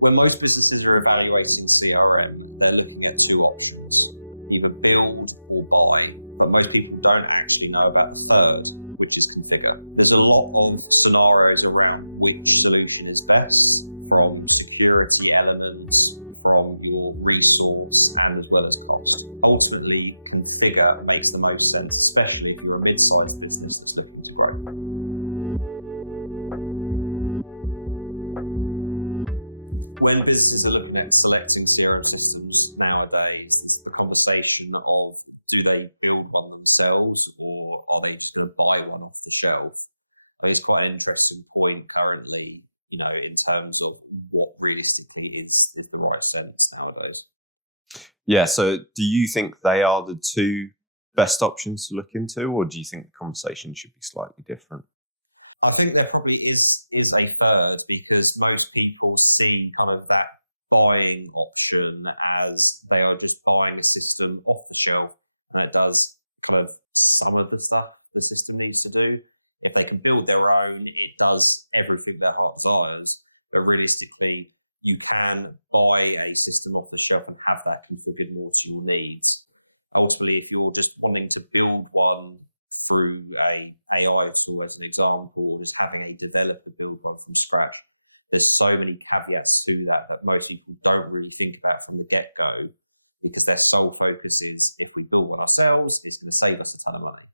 When most businesses are evaluating CRM, they're looking at two options, either build or buy, but most people don't actually know about the third, which is configure. There's a lot of scenarios around which solution is best, from security elements, from your resource, and as well as cost. Ultimately, configure makes the most sense, especially if you're a mid-sized business that's looking to grow. When businesses are looking at selecting CRM systems nowadays, there's the conversation of, do they build one themselves or are they just going to buy one off the shelf? I mean, it's quite an interesting point currently, in terms of what realistically is the right sense nowadays. Yeah, so do you think they are the two best options to look into, or do you think the conversation should be slightly different? I think there probably is a third, because most people see kind of that buying option as they are just buying a system off the shelf and it does kind of some of the stuff the system needs to do. If they can build their own, it does everything their heart desires. But realistically, you can buy a system off the shelf and have that configured more to your needs. Ultimately, if you're just wanting to build one through a AI tool as an example, or just having a developer build one from scratch, there's so many caveats to that most people don't really think about from the get-go, because their sole focus is, if we build one ourselves, it's going to save us a ton of money.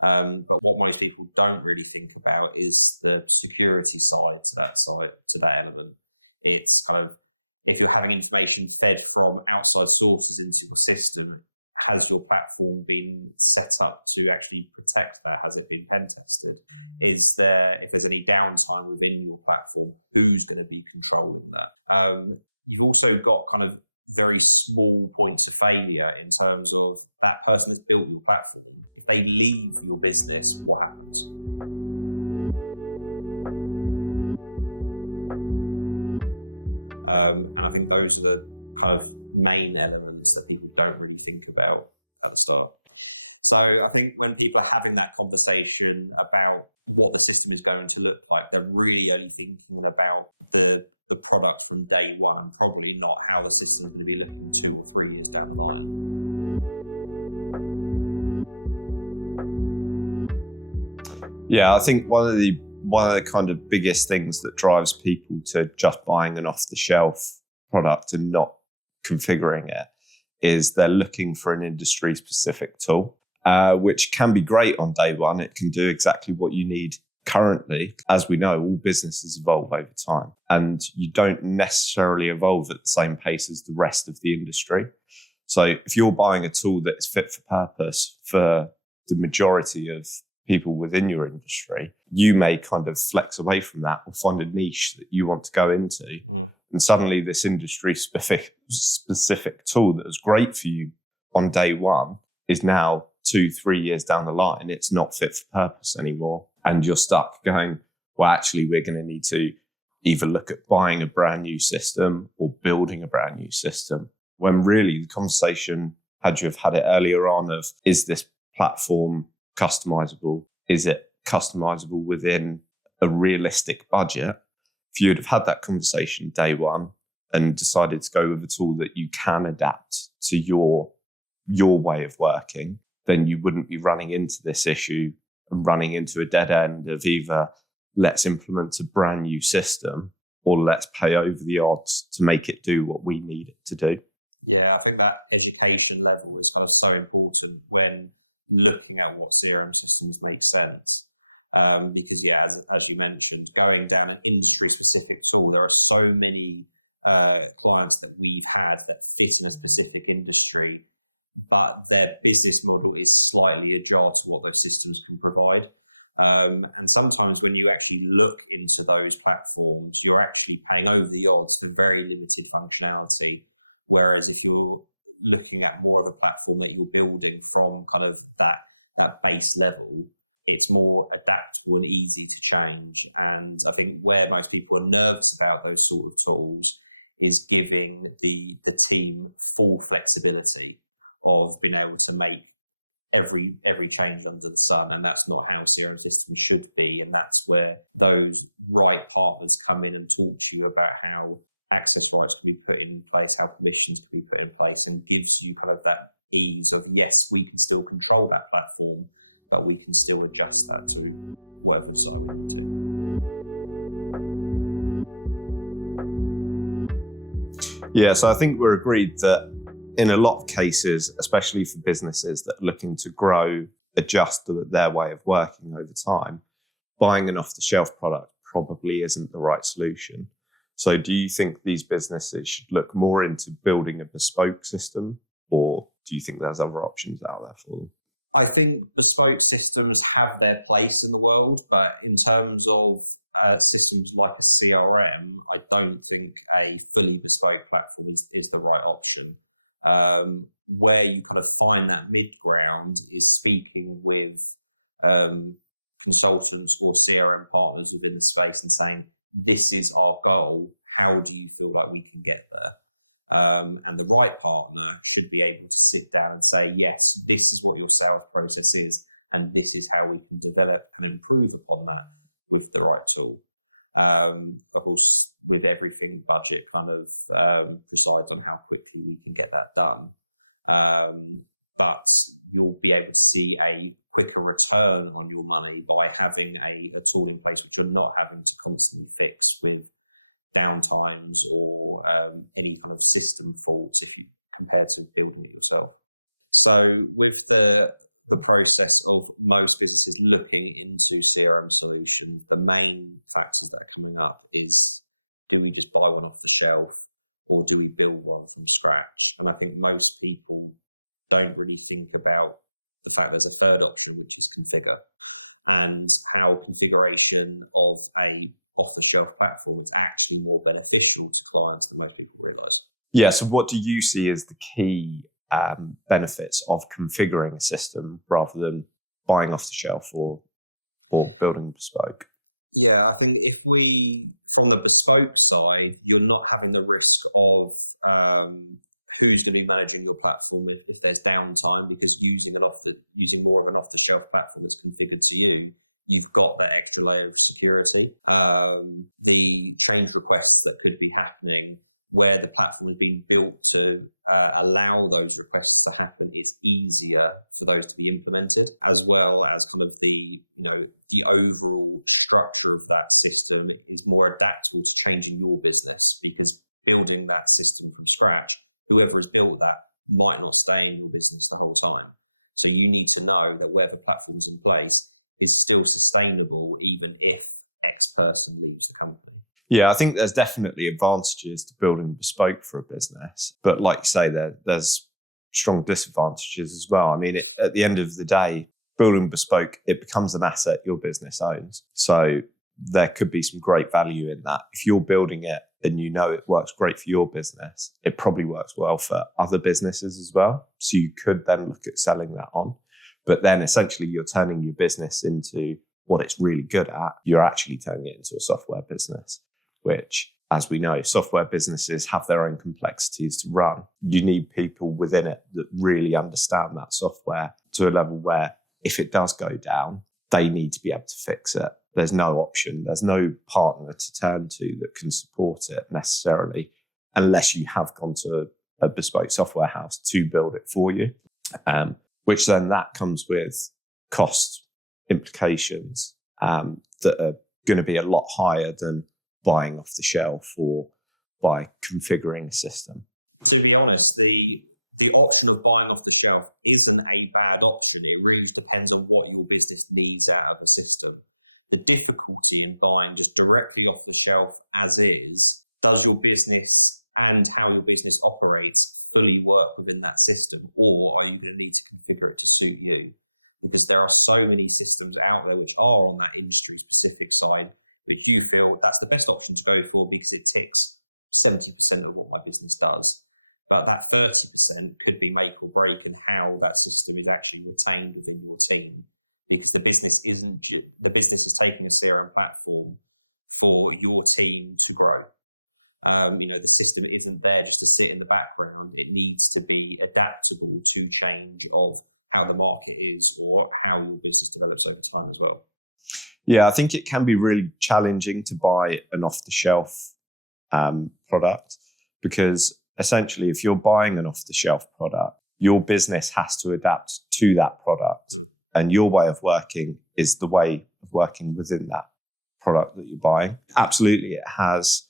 But what most people don't really think about is the security side to that element. It's kind of, if you're having information fed from outside sources into your system, has your platform been set up to actually protect that? Has it been pen tested? If there's any downtime within your platform, who's going to be controlling that? You've also got kind of very small points of failure in terms of that person that's built your platform. If they leave your business, what happens? And I think those are the kind of main elements that people don't really think about at the start. So I think when people are having that conversation about what the system is going to look like, they're really only thinking about the product from day one, and probably not how the system is going to be looking 2 or 3 years down the line. Yeah, I think one of the kind of biggest things that drives people to just buying an off-the-shelf product and not configuring it is they're looking for an industry-specific tool, which can be great on day one. It can do exactly what you need currently. As we know, all businesses evolve over time, and you don't necessarily evolve at the same pace as the rest of the industry. So if you're buying a tool that is fit for purpose for the majority of people within your industry, you may kind of flex away from that or find a niche that you want to go into. And suddenly this industry specific tool that was great for you on day one is now 2-3 years down the line. It's not fit for purpose anymore. And you're stuck going, well, actually, we're going to need to either look at buying a brand new system or building a brand new system. When really the conversation, had you have had it earlier on, of, is this platform customizable? Is it customizable within a realistic budget? If you would have had that conversation day one and decided to go with a tool that you can adapt to your way of working, then you wouldn't be running into this issue and running into a dead end of either let's implement a brand new system or let's pay over the odds to make it do what we need it to do. Yeah, I think that education level is kind of so important when looking at what CRM systems make sense. Because, yeah, as you mentioned, going down an industry-specific tool, there are so many clients that we've had that fit in a specific industry, but their business model is slightly ajar to what those systems can provide. And sometimes when you actually look into those platforms, you're actually paying over the odds for very limited functionality. Whereas if you're looking at more of a platform that you're building from kind of that base level, it's more adaptable and easy to change. And I think where most people are nervous about those sort of tools is giving the team full flexibility of being able to make every change under the sun. And that's not how CRM systems should be. And that's where those right partners come in and talk to you about how access rights can be put in place, how permissions can be put in place, and gives you kind of that ease of, yes, we can still control that platform, but we can still adjust that to whatever desire we need to. Yeah, so I think we're agreed that in a lot of cases, especially for businesses that are looking to grow, adjust their way of working over time, buying an off-the-shelf product probably isn't the right solution. So do you think these businesses should look more into building a bespoke system, or do you think there's other options out there for them? I think bespoke systems have their place in the world, but in terms of systems like a CRM, I don't think a fully bespoke platform is the right option. Where you kind of find that mid ground is speaking with consultants or CRM partners within the space and saying, this is our goal. How do you feel like we can get there? And the right partner should be able to sit down and say, yes, this is what your sales process is, and this is how we can develop and improve upon that with the right tool. Of course, with everything, budget kind of presides on how quickly we can get that done. But you'll be able to see a quicker return on your money by having a tool in place which you're not having to constantly fix with downtimes or any kind of system faults if you compare to building it yourself. So with the process of most businesses looking into CRM solutions, the main factors that are coming up is, do we just buy one off the shelf or do we build one from scratch? And I think most people don't really think about the fact there's a third option, which is configure, and how configuration of a off-the-shelf platform is actually more beneficial to clients than most people realize. Yeah, so what do you see as the key benefits of configuring a system rather than buying off the shelf or building bespoke? Yeah, I think if from the bespoke side, you're not having the risk of who's going to be managing your platform if there's downtime, because using more of an off-the-shelf platform that's configured to you, you've got that extra layer of security. The change requests that could be happening where the platform has been built to allow those requests to happen, it's easier for those to be implemented, as well as kind of the overall structure of that system is more adaptable to changing your business, because building that system from scratch, whoever has built that might not stay in your business the whole time. So you need to know that whatever platform is in place is still sustainable, even if X person leaves the company. Yeah, I think there's definitely advantages to building bespoke for a business. But like you say, there's strong disadvantages as well. I mean, at the end of the day, building bespoke, it becomes an asset your business owns. So there could be some great value in that. If you're building it and you know it works great for your business, it probably works well for other businesses as well. So you could then look at selling that on. But then essentially you're turning your business into what it's really good at. You're actually turning it into a software business, which, as we know, software businesses have their own complexities to run. You need people within it that really understand that software to a level where if it does go down, they need to be able to fix it. There's no option. There's no partner to turn to that can support it necessarily, unless you have gone to a bespoke software house to build it for you, which then that comes with cost implications that are going to be a lot higher than buying off the shelf or by configuring a system. To be honest, the option of buying off the shelf isn't a bad option. It really just depends on what your business needs out of a system. The difficulty in buying just directly off the shelf as is, does your business and how your business operates fully work within that system, or are you going to need to configure it to suit you? Because there are so many systems out there which are on that industry specific side, which you feel that's the best option to go for because it ticks 70% of what my business does. But that 30% could be make or break in how that system is actually retained within your team, because the business is taking a CRM platform for your team to grow. The system isn't there just to sit in the background. It needs to be adaptable to change of how the market is or how your business develops over time as well. Yeah, I think it can be really challenging to buy an off-the-shelf product, because essentially if you're buying an off-the-shelf product, your business has to adapt to that product. And your way of working is the way of working within that product that you're buying. Absolutely, it has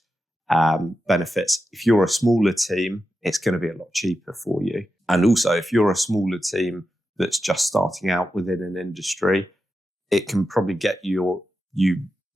benefits. If you're a smaller team, it's going to be a lot cheaper for you. And also, if you're a smaller team that's just starting out within an industry, it can probably get you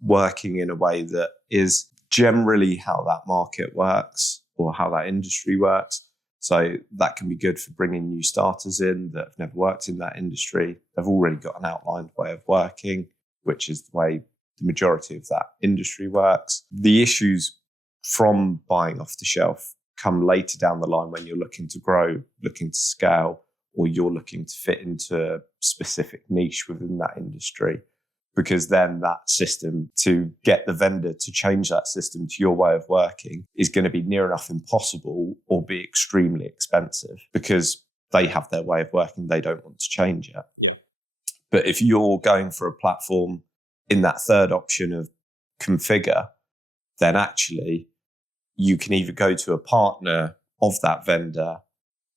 working in a way that is generally how that market works or how that industry works. So that can be good for bringing new starters in that have never worked in that industry. They've already got an outlined way of working, which is the way the majority of that industry works. The issues from buying off the shelf come later down the line when you're looking to grow, looking to scale, or you're looking to fit into a specific niche within that industry. Because then that system, to get the vendor to change that system to your way of working, is going to be near enough impossible or be extremely expensive because they have their way of working. They don't want to change it. Yeah. But if you're going for a platform in that third option of configure, then actually you can either go to a partner of that vendor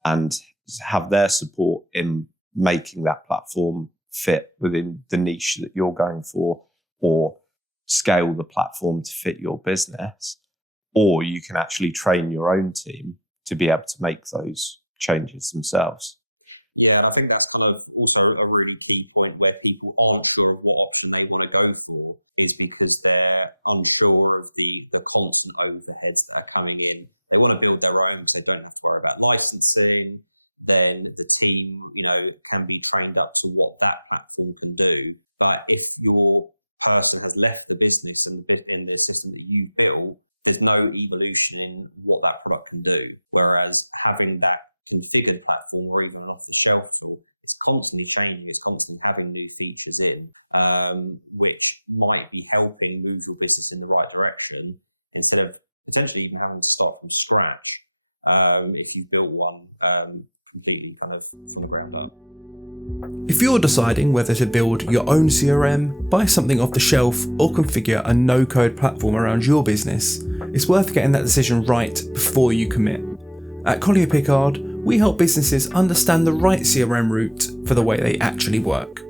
and have their support in making that platform fit within the niche that you're going for, or scale the platform to fit your business, or you can actually train your own team to be able to make those changes themselves. Yeah, and I think that's kind of also a really key point where people aren't sure of what option they want to go for, is because they're unsure of the constant overheads that are coming in. They want to build their own because they don't have to worry about licensing. Then the team, can be trained up to what that platform can do. But if your person has left the business and in the system that you've built, there's no evolution in what that product can do. Whereas having that configured platform or even an off-the-shelf tool, it's constantly changing. It's constantly having new features in, which might be helping move your business in the right direction instead of potentially even having to start from scratch if you've built one completely kind of from the ground up. If you're deciding whether to build your own CRM, buy something off the shelf, or configure a no-code platform around your business, it's worth getting that decision right before you commit. At Collier Pickard, we help businesses understand the right CRM route for the way they actually work.